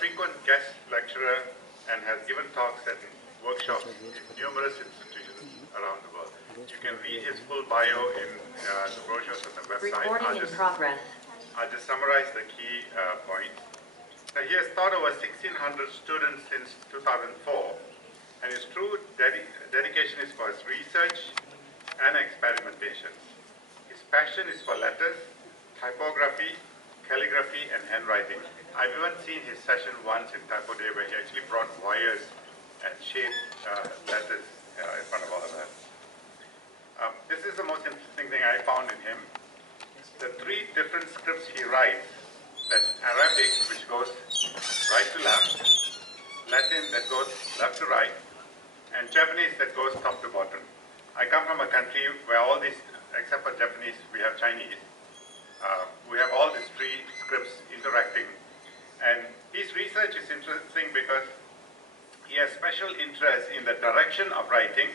frequent guest lecturer and has given talks and workshops in numerous institutions around the world. You can read his full bio in the brochures on the website. Recording in progress. I'll just summarize the key points. Now, he has taught over 1,600 students since 2004, and his true dedication is for his research and experimentations. His passion is for letters, typography, calligraphy, and handwriting. I've even seen his session once in Typo Day where he actually brought wires and shaped letters in front of all of us. This is the most interesting thing I found in him. The three different scripts he writes, that's Arabic, which goes right to left, Latin that goes left to right, and Japanese that goes top to bottom. I come from a country where all these, except for Japanese, we have Chinese. We have all these three scripts interacting. And his research is interesting because he has special interest in the direction of writing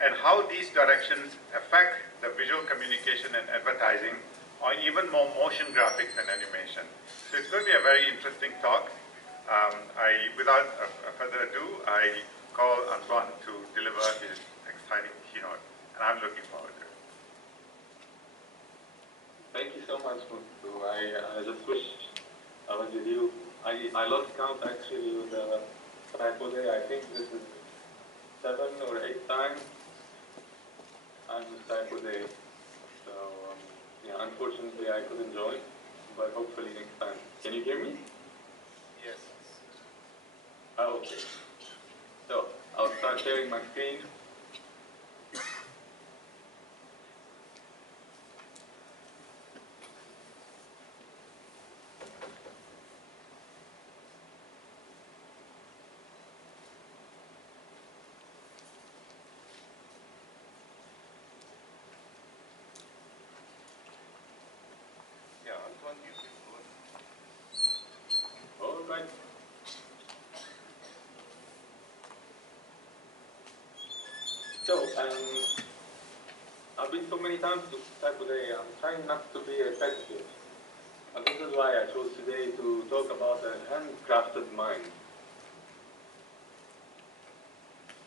and how these directions affect the visual communication and advertising, or even more motion graphics and animation. So it's going to be a very interesting talk. Without further ado, I call Antoine to deliver his exciting keynote, and I'm looking forward to it. Thank you so much, Muthu. I just wish I was with you. I lost count actually with the Typo Day. I think this is 7 or 8 times I'm with Typo Day. So, yeah, unfortunately I couldn't join, but hopefully next time. Can you hear me? Yes. Oh, okay. So, I'll start sharing my screen. All right. So, I've been so many times to Typo Day. I'm trying not to be repetitive. And this is why I chose today to talk about a handcrafted mind.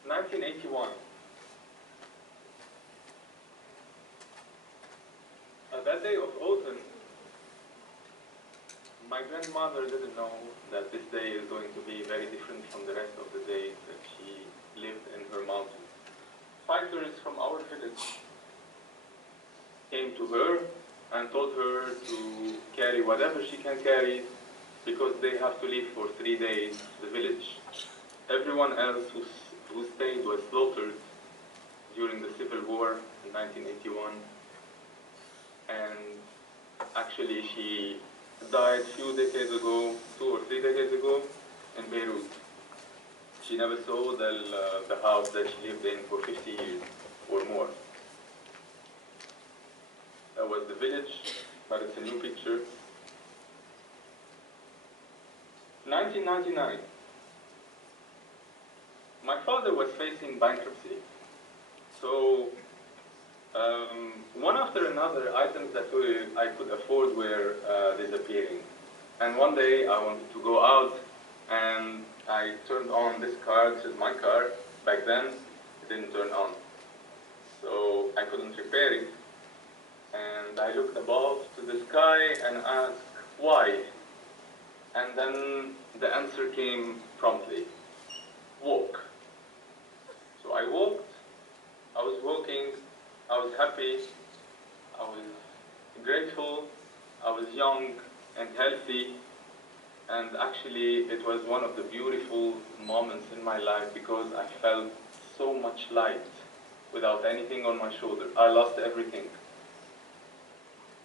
1981. That day of autumn, my grandmother didn't know that this day is going to be very different from the rest of the days that she lived in her mountain. Fighters from our village came to her and told her to carry whatever she can carry because they have to leave for 3 days the village. Everyone else who stayed was slaughtered during the Civil War in 1981. And actually she died a few decades ago, 2 or 3 decades ago, in Beirut. She never saw the house that she lived in for 50 years or more. That was the village, but it's a new picture. 1999. My father was facing bankruptcy. So, one after another, items that I could afford were disappearing. And one day I wanted to go out and I turned on this car. This is my car. Back then, it didn't turn on. So I couldn't repair it. And I looked above to the sky and asked, why? And then the answer came promptly, walk. So I walked, I was walking, I was happy, I was grateful, I was young and healthy, and actually it was one of the beautiful moments in my life because I felt so much light without anything on my shoulder. I lost everything.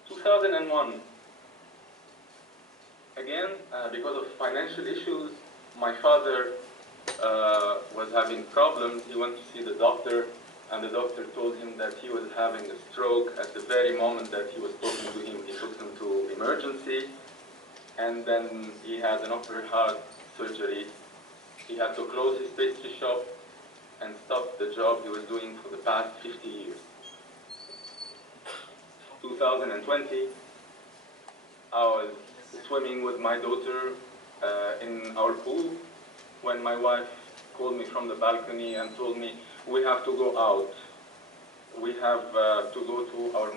2001, again, because of financial issues, my father was having problems. He went to see the doctor, and the doctor told him that he was having a stroke at the very moment that he was talking to him. He took him to emergency, and then he had an open heart surgery. He had to close his pastry shop and stop the job he was doing for the past 50 years. 2020, I was swimming with my daughter in our pool when my wife called me from the balcony and told me, we have to go out. We have to go to our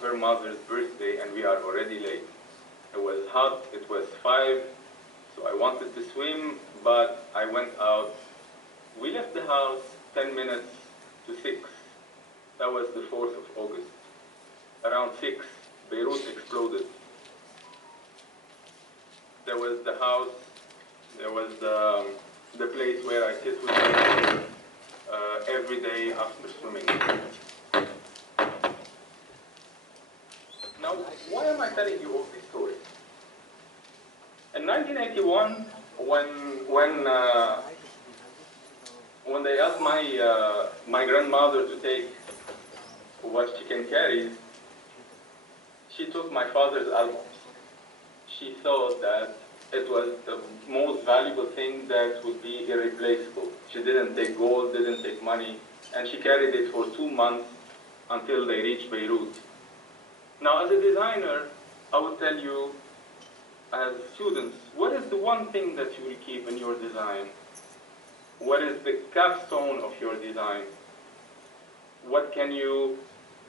her mother's birthday, and we are already late. It was hot, it was 5, so I wanted to swim, but I went out. We left the house 10 minutes to 6. That was the 4th of August. Around 6, Beirut exploded. There was the house, there was the place where I sit with my every day after swimming. Now, why am I telling you all these stories? In 1981, when they asked my grandmother to take what she can carry, she took my father's albums. She thought that it was the most valuable thing that would be irreplaceable. She didn't take gold, didn't take money, and she carried it for 2 months until they reached Beirut. Now, as a designer, I would tell you, as students, what is the one thing that you will keep in your design? What is the capstone of your design? What can you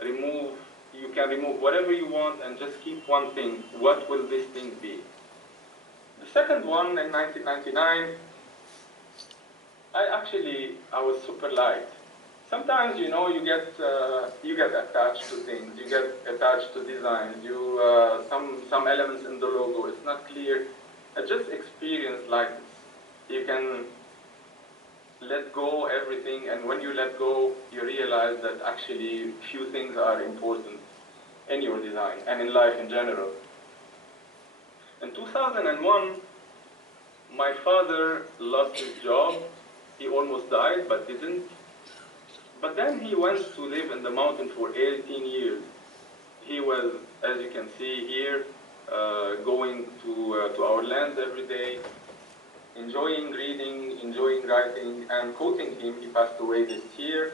remove? You can remove whatever you want and just keep one thing. What will this thing be? The second one, in 1999, I was super light. Sometimes, you know, you get attached to things, you get attached to designs, some elements in the logo, it's not clear. I just experienced like this. You can let go everything, and when you let go, you realize that actually few things are important in your design and in life in general. In 2001, my father lost his job. He almost died, but didn't. But then he went to live in the mountain for 18 years. He was, as you can see here, going to our land every day, enjoying reading, enjoying writing, and quoting him, he passed away this year.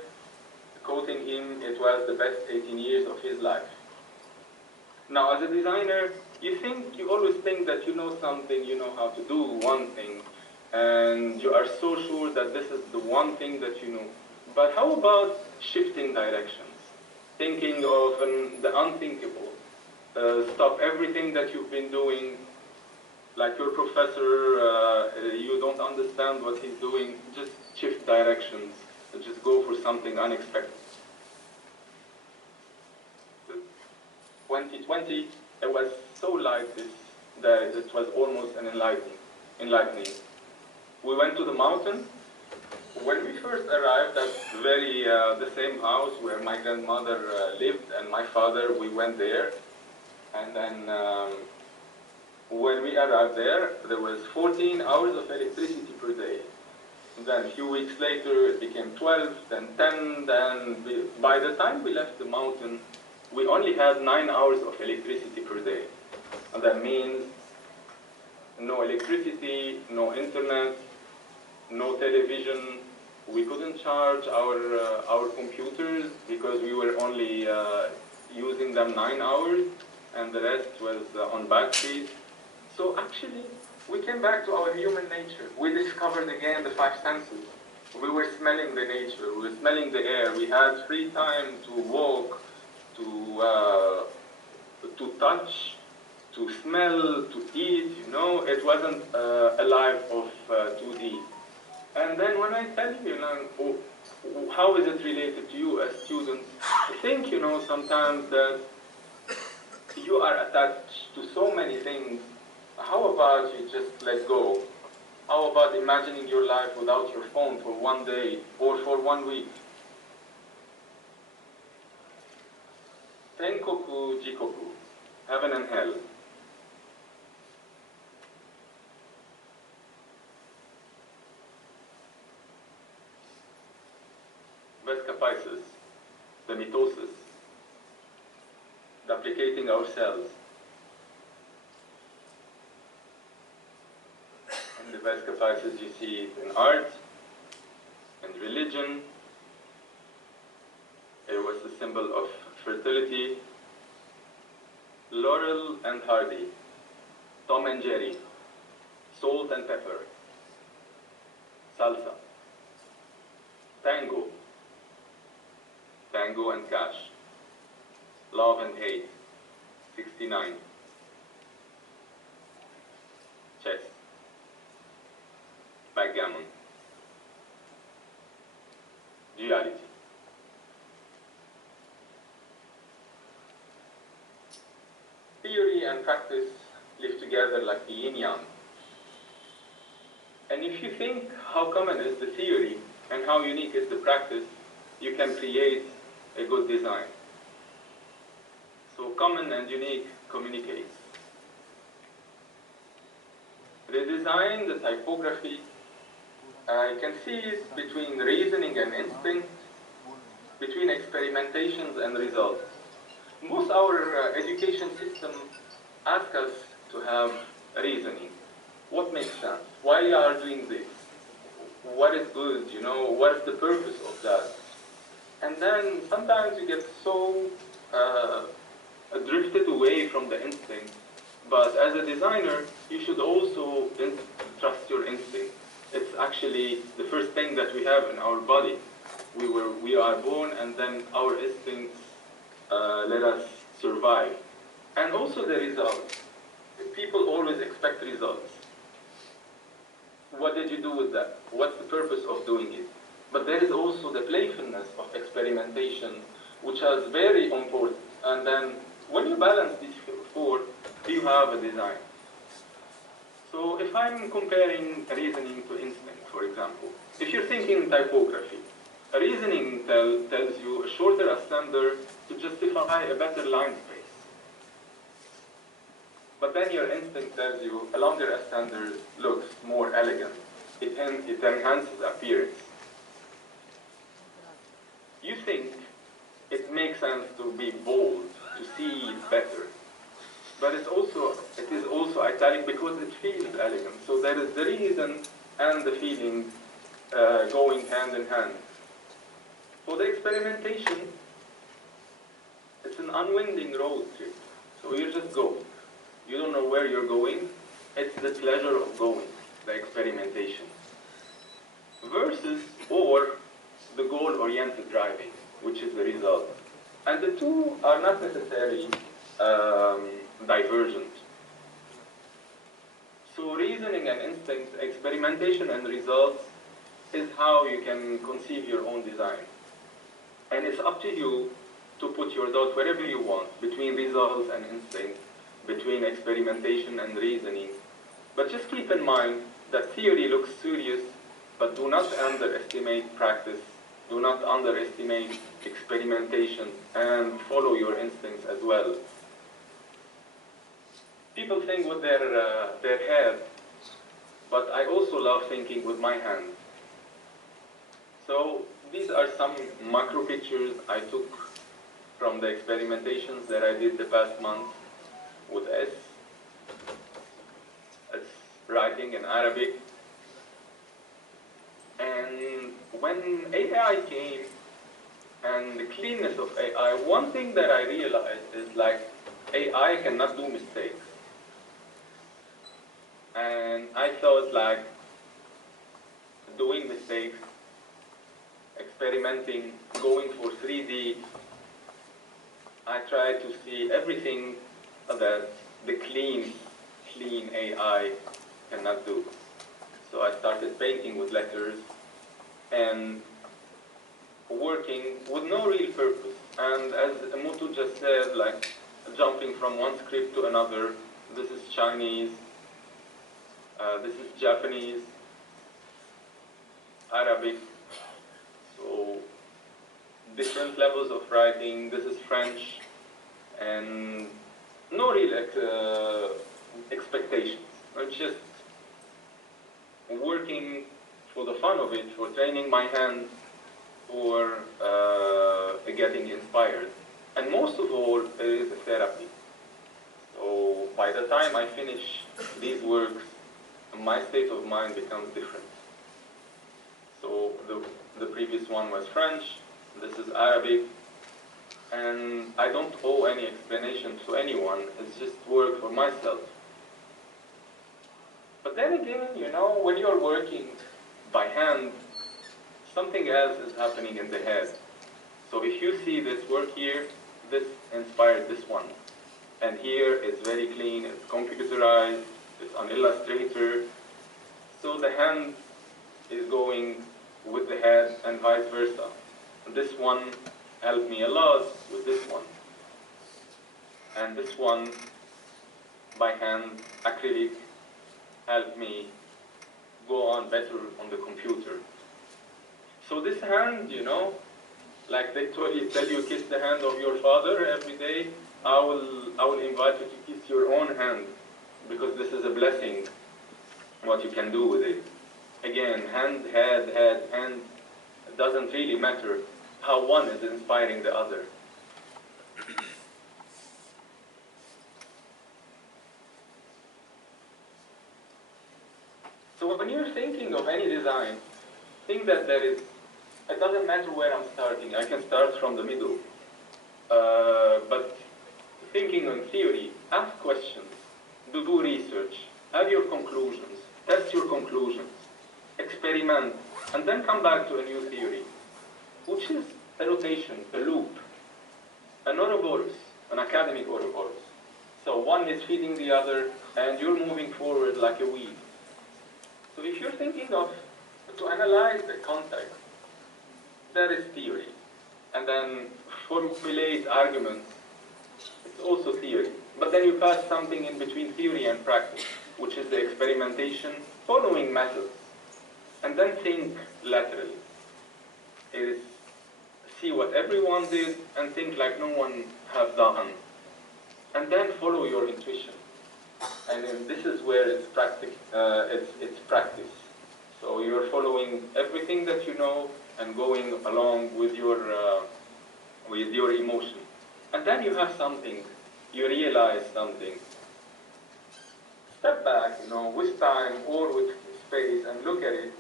Quoting him, it was the best 18 years of his life. Now, as a designer, you always think that you know something, you know how to do one thing, and you are so sure that this is the one thing that you know. But how about shifting directions? Thinking of the unthinkable. Stop everything that you've been doing. Like your professor, you don't understand what he's doing, just shift directions. Just go for something unexpected. 2020, it was so like this that it was almost an enlightening. We went to the mountain. When we first arrived at the same house where my grandmother lived and my father, we went there. And then when we arrived there, there was 14 hours of electricity per day. And then a few weeks later, it became 12, then 10, by the time we left the mountain, we only had 9 hours of electricity per day. And that means no electricity, no internet, no television. We couldn't charge our computers because we were only using them 9 hours, and the rest was on batteries. So actually, we came back to our human nature. We discovered again the 5 senses. We were smelling the nature, we were smelling the air. We had free time to walk, to touch, to smell, to eat, you know. It wasn't a life of 2D. And then when I tell you, how is it related to you as students, I think, sometimes that you are attached to so many things. How about you just let go? How about imagining your life without your phone for 1 day or for 1 week? Tenkoku Jikoku, heaven and hell. Vescapisis, the mitosis, duplicating ourselves. In the Vescapisis you see it in art, in religion. It was the symbol of fertility. Laurel and Hardy, Tom and Jerry. salt and pepper, salsa, tango, tango and cash, love and hate, 69, chess, backgammon, duality. Theory and practice live together like the yin-yang. And if you think how common is the theory and how unique is the practice, you can create a good design. So common and unique communicates. The design, the typography, you can see it between reasoning and instinct, between experimentations and results. Most our education system asks us to have reasoning. What makes sense? Why you are doing this? What is good? You know, what's the purpose of that? And then sometimes you get so drifted away from the instinct. But as a designer, you should also trust your instinct. It's actually the first thing that we have in our body. We are born, and then our instincts let us survive. And also the results. People always expect results. What did you do with that? What's the purpose of doing it? But there is also the playfulness of experimentation, which is very important. And then when you balance these four, you have a design. So if I'm comparing reasoning to instinct, for example, if you're thinking typography, reasoning tells you a shorter ascender to justify a better line space. But then your instinct tells you a longer ascender looks more elegant. It enhances appearance. You think it makes sense to be bold, to see better. But it is also italic because it feels elegant. So there is the reason and the feeling going hand in hand. For the experimentation, it's an unwinding road trip. So you just go. You don't know where you're going. It's the pleasure of going, the experimentation. Versus, or the goal-oriented driving, which is the result. And the two are not necessarily divergent. So reasoning and instinct, experimentation and results is how you can conceive your own design. And it's up to you to put your dot wherever you want, between results and instinct, between experimentation and reasoning. But just keep in mind that theory looks serious, but do not underestimate practice, do not underestimate experimentation, and follow your instincts as well. People think with their head, but I also love thinking with my hand. So these are some macro pictures I took from the experimentations that I did the past month with S. It's writing in Arabic. And when AI came, and the cleanness of AI, one thing that I realized is like AI cannot do mistakes. And I thought like doing mistakes, experimenting, going for 3D, I tried to see everything that the clean AI cannot do. So I started painting with letters and working with no real purpose. And as Mutu just said, like jumping from one script to another, this is Chinese, this is Japanese, Arabic, so different levels of writing, this is French, and no real expectations. It's just working for the fun of it, for training my hands, for getting inspired. And most of all, it is a therapy. So by the time I finish these works, my state of mind becomes different. So the previous one was French, this is Arabic, and I don't owe any explanation to anyone, it's just work for myself. But then again, you know, when you're working by hand, something else is happening in the head. So if you see this work here, this inspired this one. And here it's very clean, it's computerized, it's on Illustrator. So the hand is going with the head and vice versa. And this one helped me a lot with this one. And this one, by hand, acrylic, helped me go on better on the computer. So this hand, you know, like they tell you kiss the hand of your father every day, I will invite you to kiss your own hand, because this is a blessing, what you can do with it. Again, hand, head, hand, it doesn't really matter how one is inspiring the other. So when you're thinking of any design, think that it doesn't matter where I'm starting, I can start from the middle. But thinking on theory, ask questions, do research, have your conclusions, test your conclusions, experiment, and then come back to a new theory, which is a rotation, a loop, an Ouroboros, an academic Ouroboros. So one is feeding the other, and you're moving forward like a weed. So if you're thinking to analyze the context, that is theory. And then formulate arguments, it's also theory. But then you pass something in between theory and practice, which is the experimentation, following methods. And then think laterally. Is see what everyone did and think like no one have done. And then follow your intuition. And then this is where it's practice. So you're following everything that you know and going along with your emotion. And then you have something, you realize something. Step back, you know, with time or with space and look at it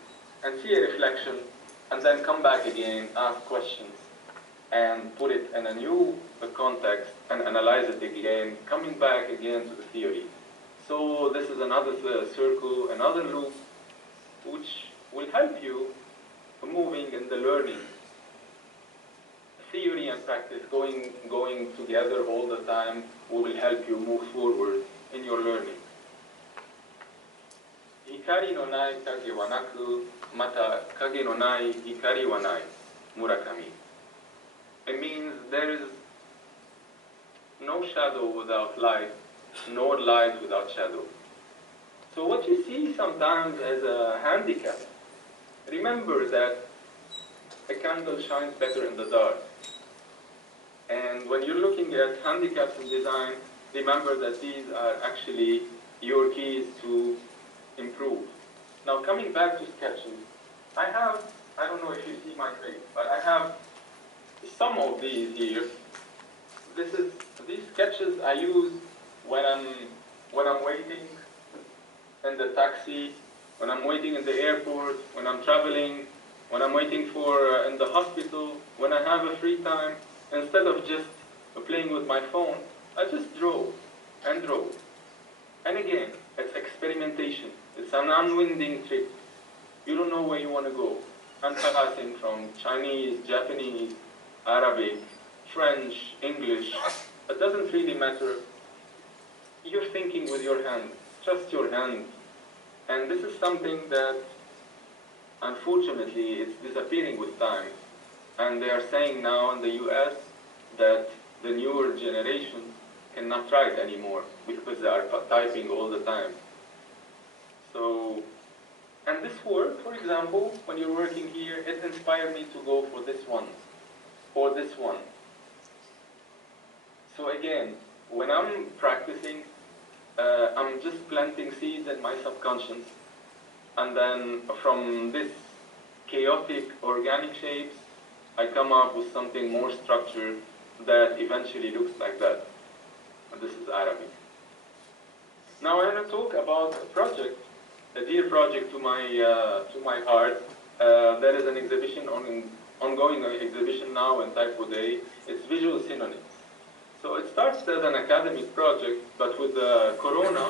and see a reflection, and then come back again, ask questions, and put it in a new context and analyze it again, coming back again to the theory. So this is another circle, another loop, which will help you moving in the learning. Theory and practice going together all the time will help you move forward in your learning. Hikari no nai kage wa naku, mata kage no nai hikari wa nai, Murakami. It means there is no shadow without light, nor light without shadow. So what you see sometimes as a handicap, remember that a candle shines better in the dark. And when you're looking at handicaps in design, remember that these are actually your keys to improve. Now coming back to sketches, I don't know if you see my face, but I have some of these here. These sketches I use when I'm waiting in the taxi, when I'm waiting in the airport, when I'm traveling, when I'm waiting in the hospital, when I have a free time. Instead of just playing with my phone, I just draw and draw. And again, it's experimentation. It's an unwinding trip. You don't know where you want to go. I'm passing from Chinese, Japanese, Arabic, French, English. It doesn't really matter. You're thinking with your hand. Trust your hand. And this is something that, unfortunately, it's disappearing with time. And they are saying now in the US that the newer generation cannot write anymore because they are typing all the time. So, and this work, for example, when you're working here, it inspired me to go for this one or this one. So again, when I'm practicing, I'm just planting seeds in my subconscious, and then from this chaotic organic shapes, I come up with something more structured that eventually looks like that. And this is Arabic. Now I want to talk about a project, a dear project to my heart. There is an exhibition, ongoing exhibition now in Typo Day. It's visual synonyms. So it starts as an academic project, but with Corona,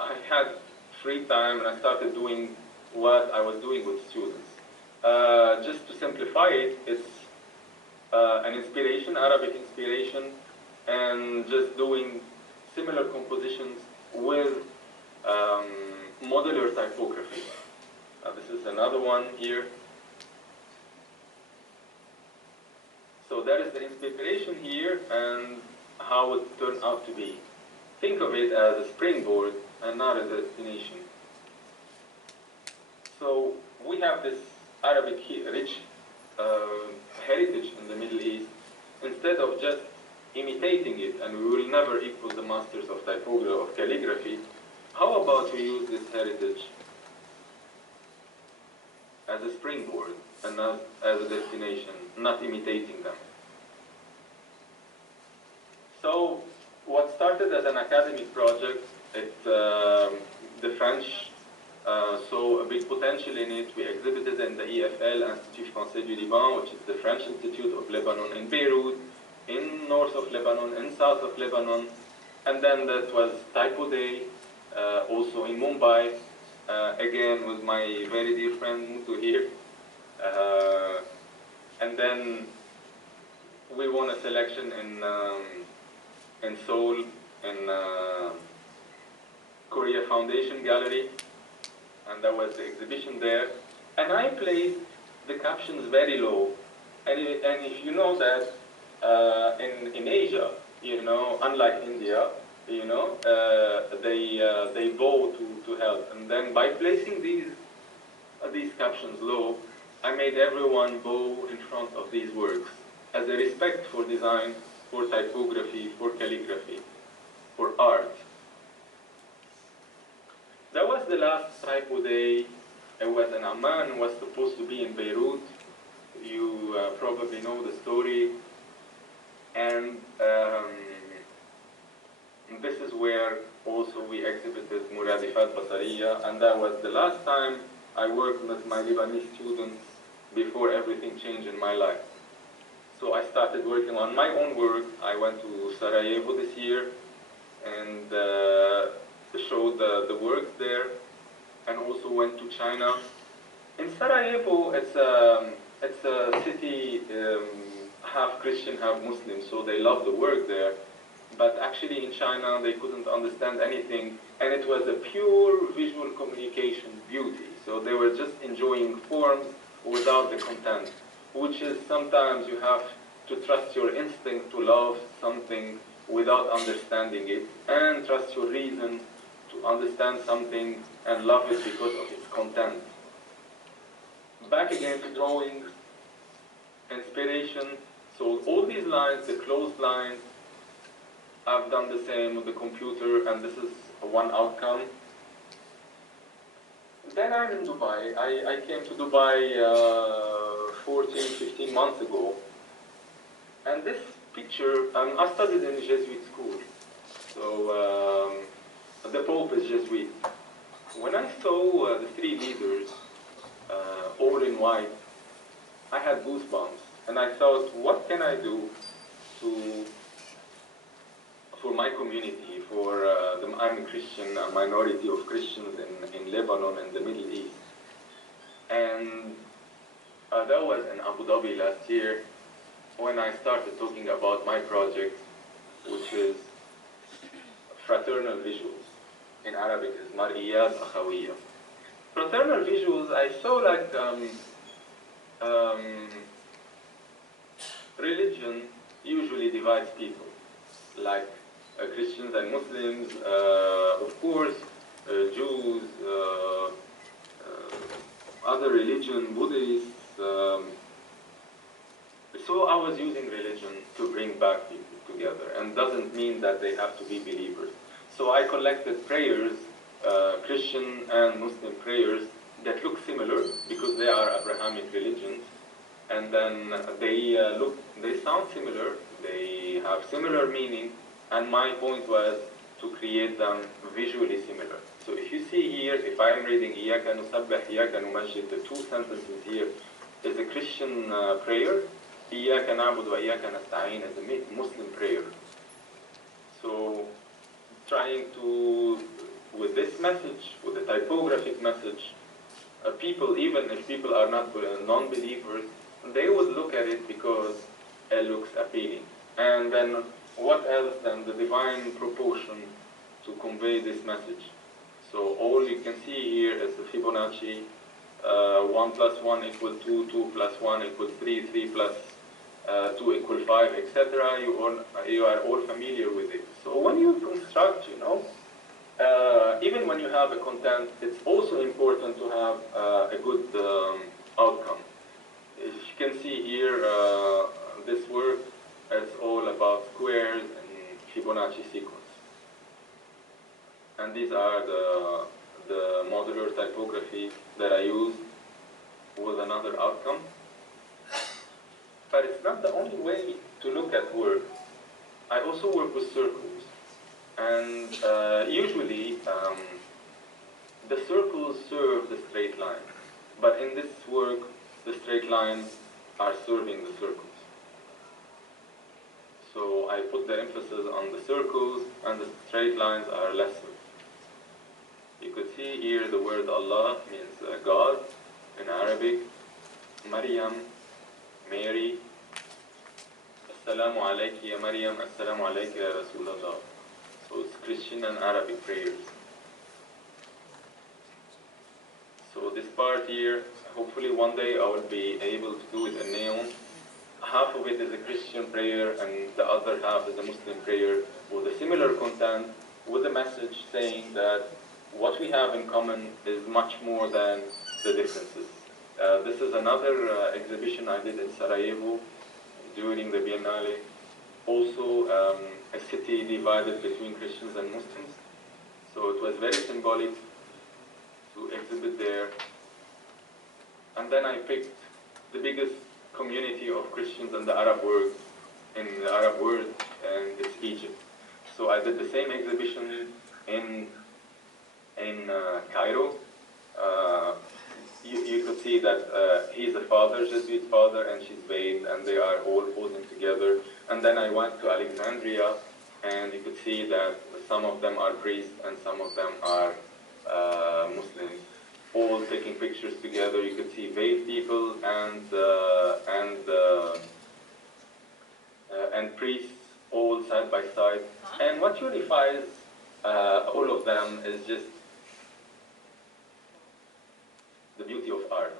I had free time and I started doing what I was doing with students. Just to simplify it, it's an inspiration, Arabic inspiration, and just doing similar compositions with modular typography. This is another one here. So that is the inspiration here and how it turned out to be. Think of it as a springboard and not a destination. So we have this Arabic rich heritage in the Middle East. Instead of just imitating it, and we will never equal the masters of typography, of calligraphy, how about we use this heritage as a springboard and not as a destination, not imitating them. So what started as an academic project, the French saw a big potential in it. We exhibited in the EFL, Institut Français du Liban, which is the French Institute of Lebanon in Beirut, in north of Lebanon, in south of Lebanon, and then that was Typo Day, also in Mumbai, again with my very dear friend Mutu here. And then we won a selection in Seoul, in Korea Foundation Gallery, and that was the exhibition there. And I placed the captions very low. And if you know that in Asia, you know, unlike India, you know, they bow to help. And then by placing these captions low, I made everyone bow in front of these works as a respect for design, for typography, for calligraphy, for art. That was the last Typo Day. It was in Amman. It was supposed to be in Beirut. You probably know the story. And this is where also we exhibited Muradifat Basariya, and that was the last time I worked with my Lebanese students before everything changed in my life. So I started working on my own work. I went to Sarajevo this year and showed the works there, and also went to China. In Sarajevo, it's a city half Christian, half Muslim, so they love the work there. But actually in China, they couldn't understand anything, and it was a pure visual communication beauty. So they were just enjoying forms without the content, which is sometimes you have to trust your instinct to love something without understanding it, and trust your reason to understand something and love it because of its content. Back again to drawing, inspiration. So all these lines, the closed lines, I've done the same with the computer, and this is one outcome. Then I'm in Dubai. I came to Dubai 14, 15 months ago. And this picture, I studied in a Jesuit school. So the Pope is Jesuit. When I saw the three leaders all in white, I had goosebumps. And I thought, what can I do for my community, I'm a Christian, a minority of Christians in Lebanon and the Middle East. And that was in Abu Dhabi last year when I started talking about my project, which is fraternal visuals. In Arabic is Mar'iyat Akhawiyya. Fraternal visuals, I saw like religion usually divides people, like Christians and Muslims, of course, Jews, other religion, Buddhists. So I was using religion to bring back people together, and doesn't mean that they have to be believers. So I collected prayers, Christian and Muslim prayers that look similar because they are Abrahamic religions, and then they sound similar, they have similar meaning, and my point was to create them visually similar. So if you see here, if I am reading Iyaka nusabbih, Iyaka numajjid, the two sentences here is a Christian prayer, Iyaka na'budu wa Iyaka nasta'in is a Muslim prayer. So trying to with this message, with the typographic message, people, even if people are not non-believers, they would look at it because it looks appealing. And then what else than the divine proportion to convey this message? So all you can see here is the Fibonacci, 1 plus 1 equal 2, 2 plus 1 equals 3, 3 plus 2 equal 5, etc. You are all familiar with it. So when you construct, even when you have a content, it's also important to have a good outcome. As you can see here, this work is all about squares and Fibonacci sequence. And these are the modular typography that I used with another outcome. But it's not the only way to look at work. I also work with circles. And usually, the circles serve the straight line. But in this work, the straight lines are serving the circles. So I put the emphasis on the circles, and the straight lines are lesser. You could see here the word Allah means God in Arabic, Maryam, Mary, Assalamu alayki ya Maryam, Assalamu alayki ya Rasulallah. So it's Christian and Arabic prayers. So this part here, hopefully one day I will be able to do it in neon. Half of it is a Christian prayer and the other half is a Muslim prayer with a similar content, with a message saying that what we have in common is much more than the differences. This is another exhibition I did in Sarajevo during the Biennale. Also a city divided between Christians and Muslims. So it was very symbolic to exhibit there. And then I picked the biggest community of Christians in the Arab world, and it's Egypt. So I did the same exhibition in Cairo. You could see that he's a father, Jesuit father, and she's bathed, and they are all posing together. And then I went to Alexandria, and you could see that some of them are priests and some of them are Muslims, all taking pictures together. You could see bathed people and priests all side by side. And what unifies all of them is just the beauty of art.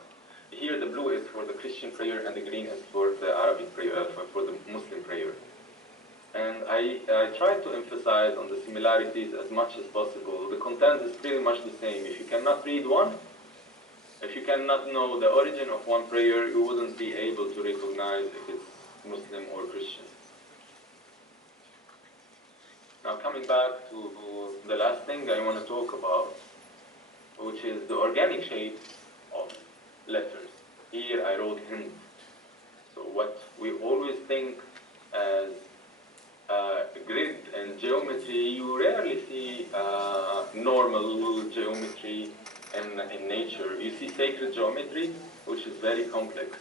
Here the blue is for the Christian prayer and the green is for the Arabic prayer, for the Muslim prayer. And I try to emphasize on the similarities as much as possible. The content is pretty much the same. If you cannot read one, if you cannot know the origin of one prayer, you wouldn't be able to recognize if it's Muslim or Christian. Now coming back to the last thing I want to talk about, which is the organic shape of letters. Here I wrote Hind. So what we always think as grid and geometry, you rarely see normal geometry in nature. You see sacred geometry, which is very complex.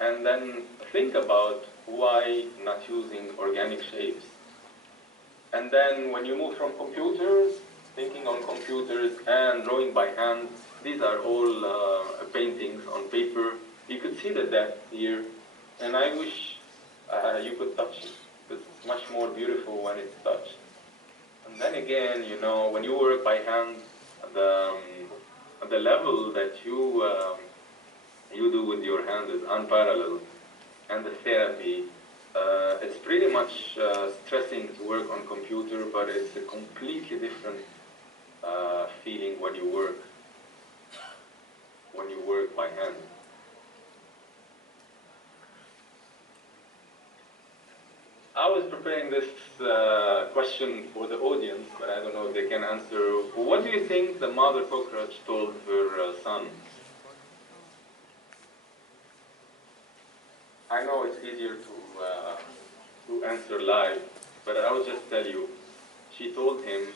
And then think about why not using organic shapes. And then when you move from computers, thinking on computers and drawing by hand, these are all paintings on paper. You could see the depth here, and I wish you could touch it. It's much more beautiful when it's touched. And then again, when you work by hand, the level that you do with your hand is unparalleled. And the therapy, it's pretty much stressing to work on computer, but it's a completely different feeling when you work by hand. I was preparing this question for the audience, but I don't know if they can answer. What do you think the mother cockroach told her son? I know it's easier to answer live, but I will just tell you. She told him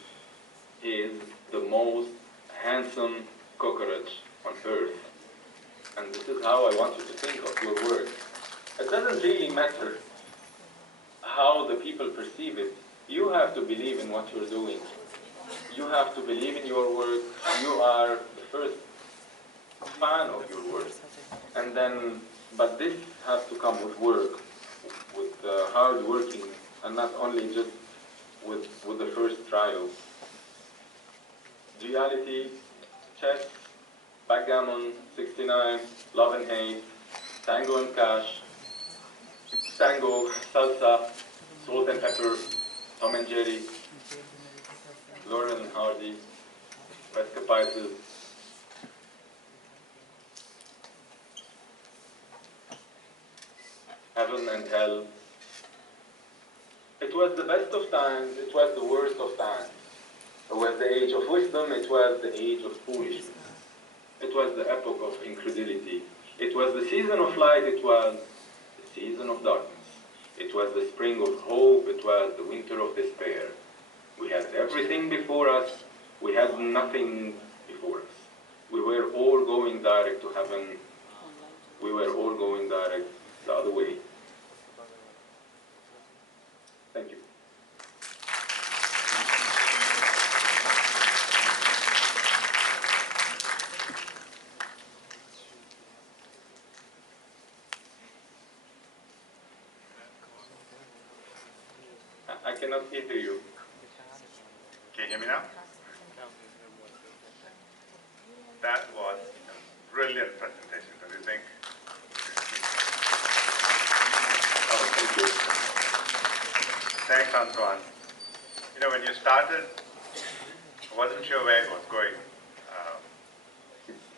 he is the most handsome cockroach on earth. And this is how I want you to think of your work. It doesn't really matter how the people perceive it. You have to believe in what you're doing. You have to believe in your work. You are the first fan of your work. And then, but this has to come with work, with hard working, and not only just with the first trial. Duality, chess, backgammon, 69, love and hate, tango and cash, tango, salsa, salt and pepper, Tom and Jerry, Laurel and Hardy, Rescapices, heaven and hell. It was the best of times, it was the worst of times. It was the age of wisdom, it was the age of foolishness. It was the epoch of incredulity. It was the season of light, it was the season of darkness. It was the spring of hope, it was the winter of despair. We had everything before us, we had nothing before us. We were all going direct to heaven, we were all going direct the other way. Thank you. I cannot hear you. Can you hear me now? That was a brilliant presentation, don't you think? Oh, thank you. Thanks, Antoine. You know, when you started, I wasn't sure where it was going.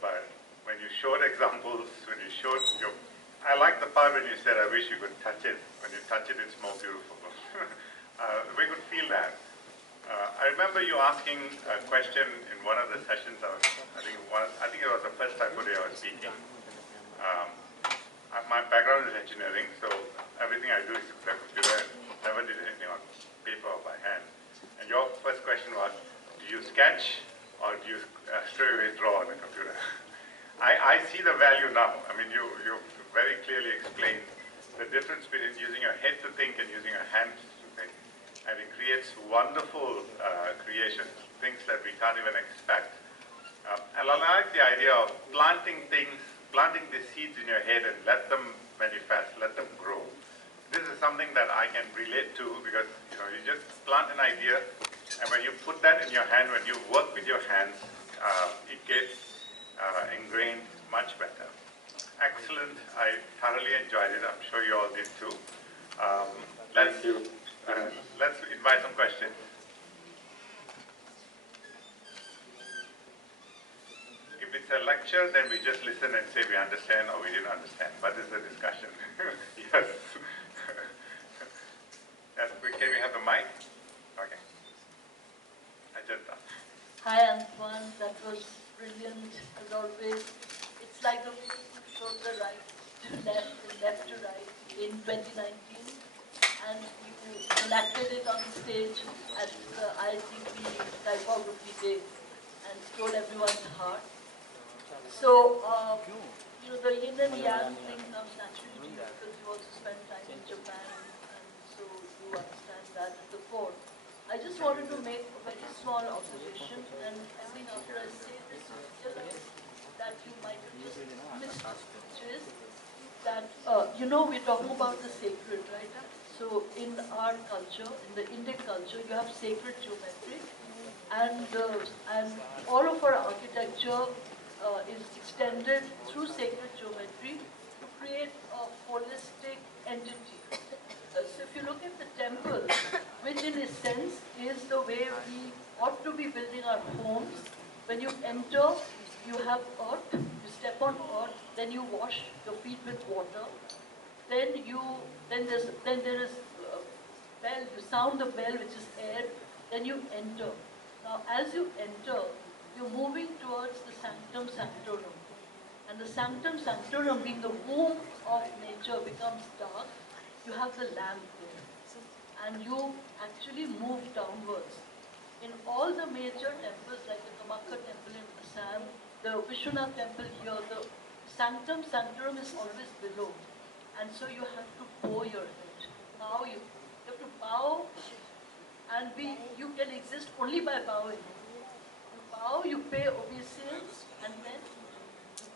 But when you showed examples, when you showed your... I like the part when you said, I wish you could touch it. When you touch it, it's more beautiful. We could feel that. I remember you asking a question in one of the sessions. I think it was the first time today I was speaking. My background is engineering, so everything I do is with the computer. I never did anything on paper or by hand. And your first question was, do you sketch or do you straight away draw on the computer? I see the value now. I mean, you very clearly explained the difference between using your head to think and using your hands to think. And it creates wonderful creations, things that we can't even expect. And I like the idea of planting these seeds in your head and let them manifest, let them grow. This is something that I can relate to because you just plant an idea, and when you put that in your hand, when you work with your hands, it gets ingrained much better. Excellent. I thoroughly enjoyed it. I'm sure you all did too. Let's invite some questions. If it's a lecture, then we just listen and say we understand or we didn't understand. But it's a discussion. Yes. Yes. Can we have the mic? Okay. Ajanta. Hi Antoine, that was brilliant as always. It's like the way you showed the right to left and left to right in 2019, and you enacted it on stage at the IITP Typography Day and stole everyone's heart. So, the yin and yang thing comes naturally to you because you also spent time in Japan, and so you understand that at the core. I just wanted to make a very small observation, and I think after I say this, you realize that you might have just missed, which is that, we're talking about the sacred, right? So in our culture, in the Indic culture, you have sacred geometry, and all of our architecture is extended through sacred geometry to create a holistic entity. So if you look at the temple, which in a sense is the way we ought to be building our homes, when you enter, you have earth, you step on earth, then you wash your feet with water, then there is a bell, you sound the bell which is air, then you enter. Now as you enter, you're moving towards the sanctum sanctorum. And the sanctum sanctorum, being the womb of nature, becomes dark. You have the lamp there. And you actually move downwards. In all the major temples, like the Kamakka temple in Assam, the Vishwanath temple here, the sanctum sanctorum is always below. And so you have to bow your head. You have to bow, and you can exist only by bowing. bow, you pay obeisance, and then you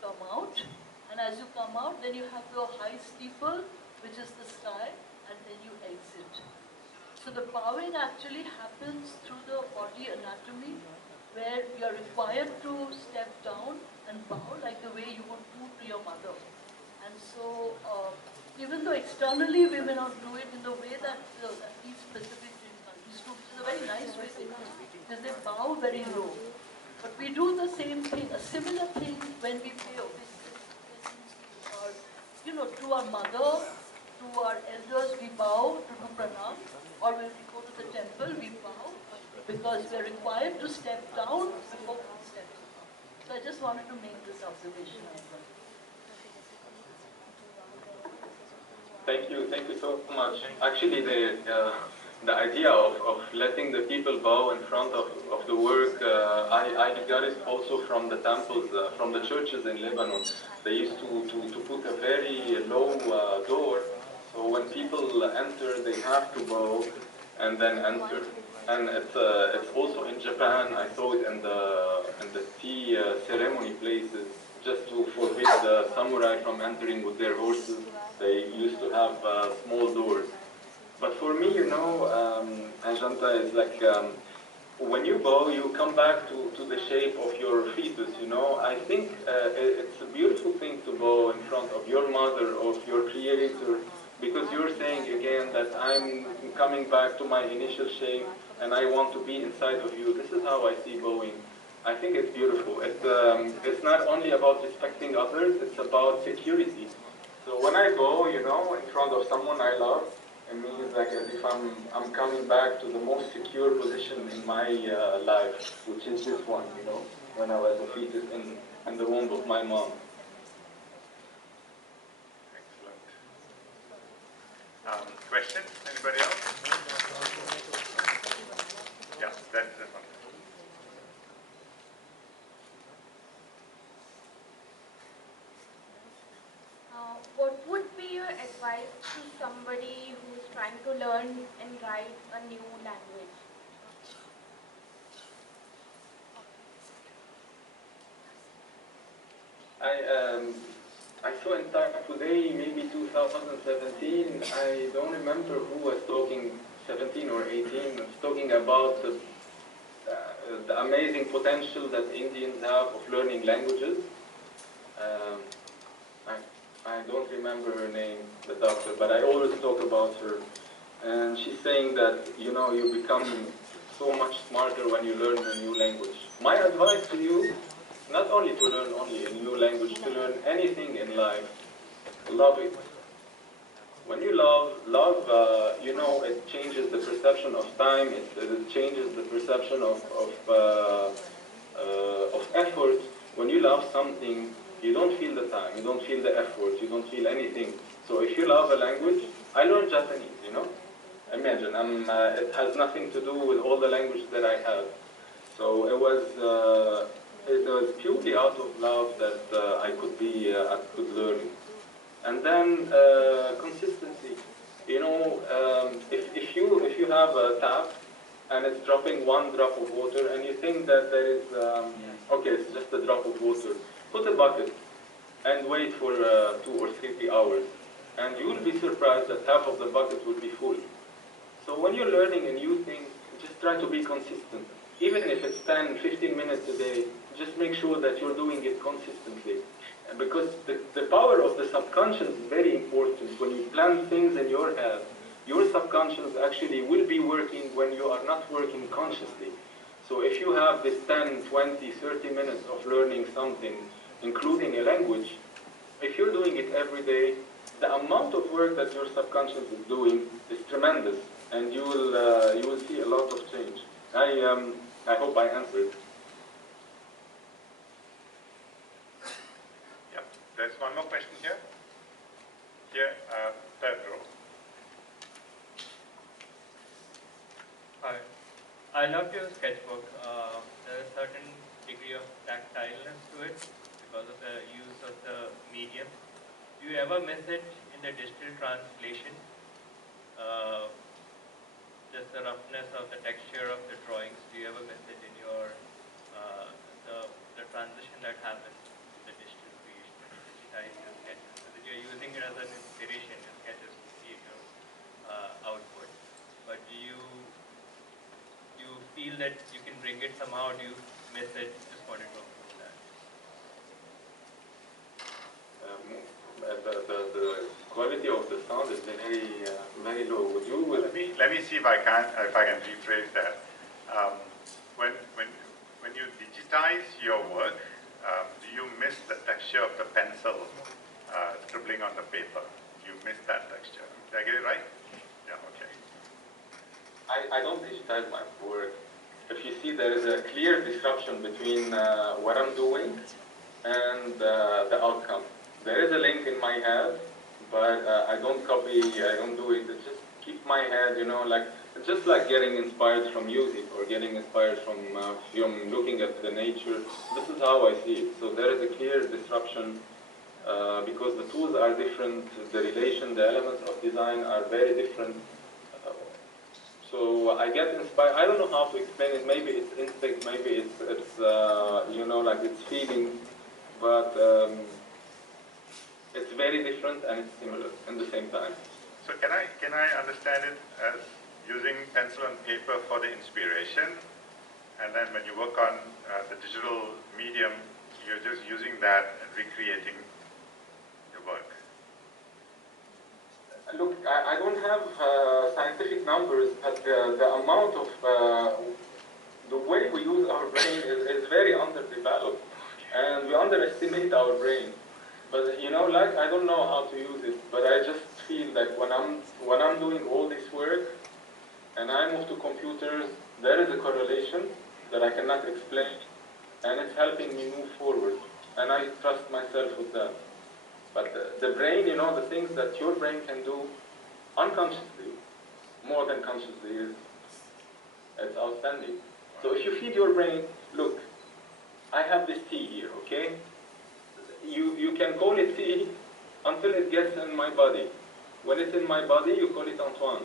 come out. And as you come out, then you have the high steeple, which is the sky, and then you exit. So the bowing actually happens through the body anatomy, where you are required to step down and bow like the way you would do to your mother. And so, even though externally we may not do it in the way that these specific countries do, which is a very nice way they do, because they bow very low. But we do the same thing, a similar thing when we pay obeisance to our, to our mother, to our elders, we bow to do pranam, or when we go to the temple, we bow, because we are required to step down before one steps up. So I just wanted to make this observation as well. Thank you so much. Actually, the idea of letting the people bow in front of the work, I got it also from the temples, from the churches in Lebanon. They used to put a very low door, so when people enter, they have to bow and then enter. And it's also in Japan. I saw it in the tea ceremony places, just to forbid the samurai from entering with their horses. They used to have small doors. But for me, Ajanta is like, when you bow, you come back to the shape of your fetus, I think it's a beautiful thing to bow in front of your mother, of your creator, because you're saying again that I'm coming back to my initial shape and I want to be inside of you. This is how I see bowing. I think it's beautiful. It's not only about respecting others, it's about security. So when I bow, in front of someone I love, it means like as if I'm coming back to the most secure position in my life, which is this one, when I was a fetus in the womb of my mom. Excellent. Questions? Anybody else? Yeah, that's one. What would be your advice to somebody who is trying to learn and write a new language? I saw in talk today, maybe 2017, I don't remember who was talking, 17 or 18, was talking about the amazing potential that Indians have of learning languages. I don't remember her name, the doctor, but I always talk about her. And she's saying that, you become so much smarter when you learn a new language. My advice to you, not only to learn only a new language, to learn anything in life, love it. When you love, it changes the perception of time, it changes the perception of effort. When you love something, you don't feel the time, you don't feel the effort, you don't feel anything. So if you love a language, I learned Japanese, Imagine, it has nothing to do with all the languages that I have. So it was purely out of love that I could learn. And then consistency. If you have a tap and it's dropping one drop of water, and you think that there is okay, it's just a drop of water, put a bucket and wait for 2 or 3 hours, and you will be surprised that half of the bucket will be full. So when you're learning a new thing, just try to be consistent. Even if it's 10, 15 minutes a day, just make sure that you're doing it consistently. Because the power of the subconscious is very important. When you plan things in your head, your subconscious actually will be working when you are not working consciously. So if you have this 10, 20, 30 minutes of learning something, including a language, if you're doing it every day, the amount of work that your subconscious is doing is tremendous, and you will see a lot of change. I hope I answered. Yeah, there's one more question here. Here, third row. Hi. I loved your sketchbook. There's a certain degree of tactileness to it because of the use of the medium. Do you ever miss it in the digital translation? Just the roughness of the texture of the drawings, do you ever miss it in your feel that you can bring it somehow? Do you miss it? Just wanted to know that. The quality of the sound is very low. Would you? Let me see if I can rephrase that. Um, when you digitize your work, do you miss the texture of the pencil scribbling on the paper? You miss that texture. Did I get it right? Yeah. Okay. I don't digitize my work. If you see, there is a clear disruption between what I'm doing and the outcome. There is a link in my head, but I don't copy, I don't do it. It just keep my head, you know, like, just like getting inspired from music or getting inspired from looking at the nature. This is how I see it. So there is a clear disruption because the tools are different, the relation, the elements of design are very different. So I get inspired. I don't know how to explain it. Maybe it's instinct. Maybe it's you know, like it's feeling, but it's very different and it's similar at the same time. So can I understand it as using pencil and paper for the inspiration, and then when you work on the digital medium, you're just using that and recreating your work? Look, I don't have scientific numbers, but the amount of the way we use our brain is very underdeveloped, and we underestimate our brain. But you know, like, I don't know how to use it, but I just feel that when I'm doing all this work and I move to computers, there is a correlation that I cannot explain, and it's helping me move forward, and I trust myself with that. But the brain, you know, the things that your brain can do unconsciously, more than consciously, it's outstanding. So if you feed your brain, look, I have this tea here, okay? You can call it tea until it gets in my body. When it's in my body, you call it Antoine.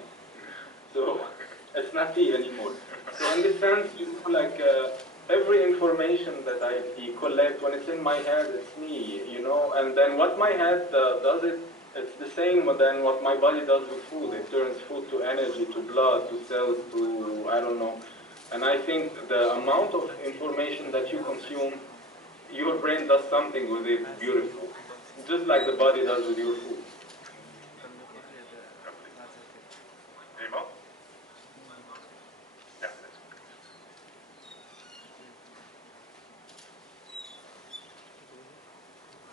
So it's not tea anymore. So in this sense, you know, like every information that I collect, when it's in my head, it's me, you know. And then what my head does, it's the same than what my body does with food. It turns food to energy, to blood, to cells, to, I don't know. And I think the amount of information that you consume, your brain does something with it beautiful, just like the body does with your food. Any more? Yeah, that's good.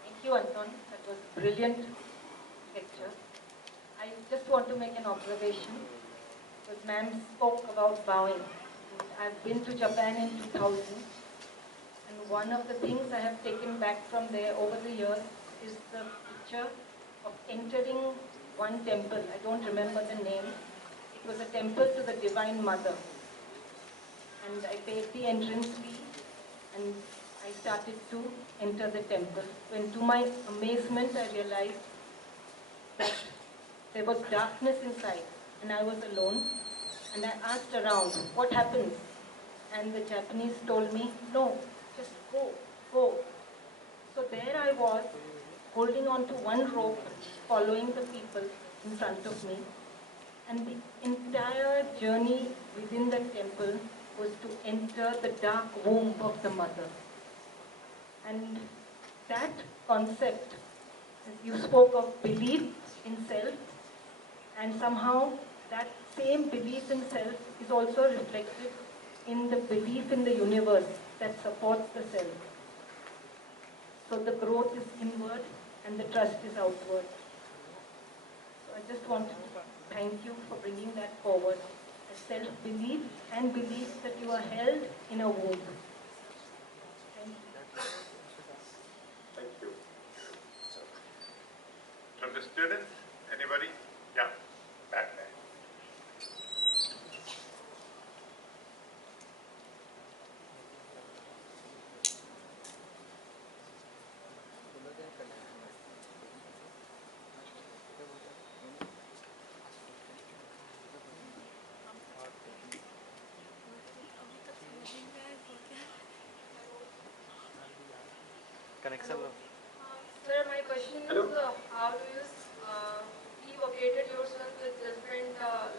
Thank you, Anton. That was a brilliant lecture. I just want to make an observation, because ma'am spoke about bowing. I've been to Japan in 2000, and one of the things I have taken back from there over the years is the picture of entering one temple. I don't remember the name. It was a temple to the Divine Mother. And I paid the entrance fee, and I started to enter the temple. When to my amazement, I realized that there was darkness inside, and I was alone. And I asked around, what happens? And the Japanese told me, no, just go, go. So there I was, holding on to one rope, following the people in front of me. And the entire journey within the temple was to enter the dark womb of the mother. And that concept, you spoke of belief in self, and somehow that same belief in self is also reflected in the belief in the universe that supports the self. So the growth is inward and the trust is outward. So I just wanted to thank you for bringing that forward. A self-belief and belief that you are held in a womb. Thank you. Thank you. From the students, anybody? Yeah, back there. Sir, my question is, how do you keep updated yourself with different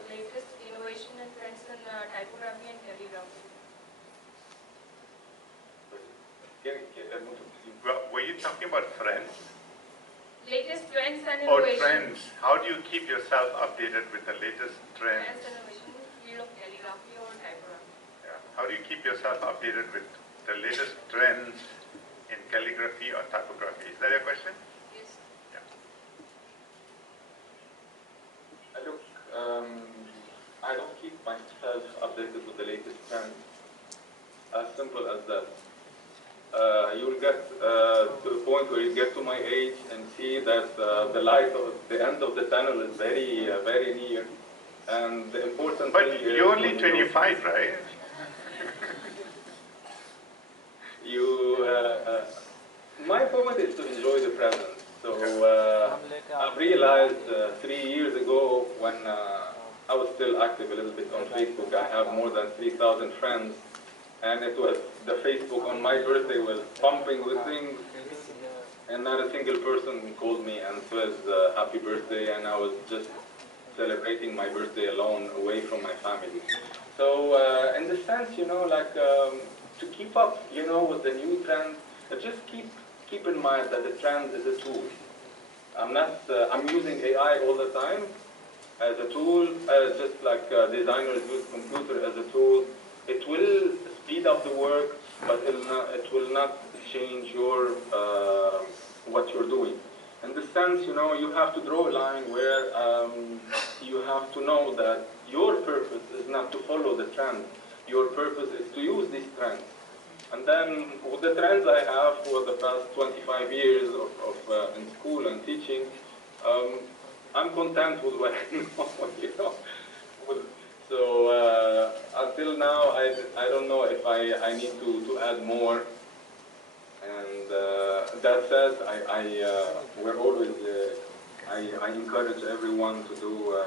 latest innovation and trends in typography and calligraphy? you talking about friends? Latest trends and Or innovations. trends? How do you keep yourself updated with the latest trends? Trends and innovations, field of calligraphy or typography. Yeah. How do you keep yourself updated with the latest trends in calligraphy or typography? Is that your question? Yes. Yeah. Look, I don't keep myself updated with the latest trends. As simple as that. You'll get to the point where you get to my age and see that the light of the end of the tunnel is very near. And the important But thing is... you're only 25, right? My point is to enjoy the present. So I've realized 3 years ago when I was still active a little bit on Facebook. I have more than 3,000 friends. And it was, the Facebook on my birthday was pumping with things, and not a single person called me and says happy birthday, and I was just celebrating my birthday alone, away from my family. So in the sense, you know, like to keep up, you know, with the new trends, just keep in mind that the trend is a tool. I'm using AI all the time as a tool, just like designers use computer as a tool. It will speed up the work, but it will not change your what you're doing. In the sense, you know, you have to draw a line where you have to know that your purpose is not to follow the trend. Your purpose is to use these trends. And then with the trends I have for the past 25 years of in school and teaching, I'm content with what I know, you know. So until now, I don't know if I need to add more. And that said, we're always, I encourage everyone to do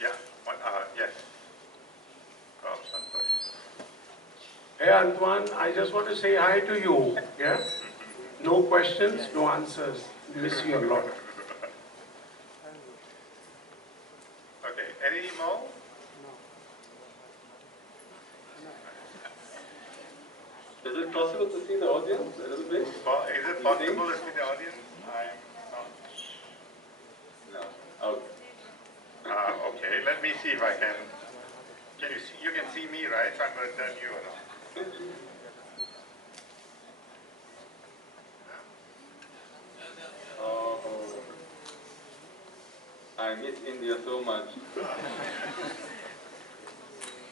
Yeah. Yes. Prof. Hey Antoine, I just want to say hi to you. Yeah? No questions, no answers. Miss you a lot. Okay. Any more? Is it possible to see the audience a little bit? Is it possible to see the audience? I'm not. No. Okay. Okay. Let me see if I can. Can you see? You can see me, right? So I'm going to turn you around. Oh, I miss India so much.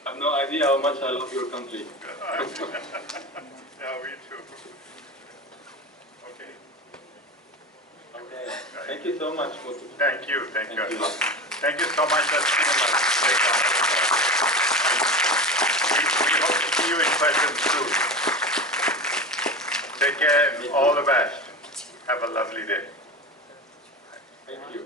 I have no idea how much I love your country. Yeah, we too. Okay. Okay. Thank you so much. Thank you. Thank you. Thank you. Thank you so much. That's been a great round. We hope to see you in person soon. Take care and all the best. Have a lovely day. Thank you.